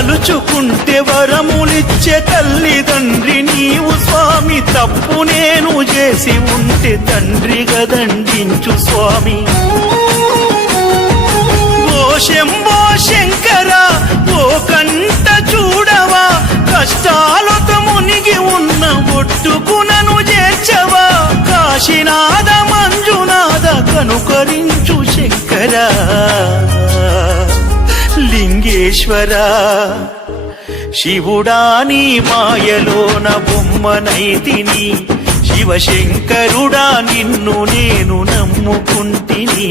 తలుచుకుంటే వరములిచ్చే తల్లిదండ్రి నీవు స్వామి, తప్పు నేను చేసి ఉంటే తండ్రిగా దండించు స్వామి. ఓ శంభో శంకర ఓ కంట చూడవా, కష్టాలతో మునిగి ఉన్న ఒట్టుకునను చేర్చవా, కాశీనాథ మంజునాథ కనుకరించు శంకర లింగేశ్వరా. శివుడా నీ మాయలోన బొమ్మనైతిని, శివశంకరుడా నిన్ను నేను నమ్ముకుంటిని.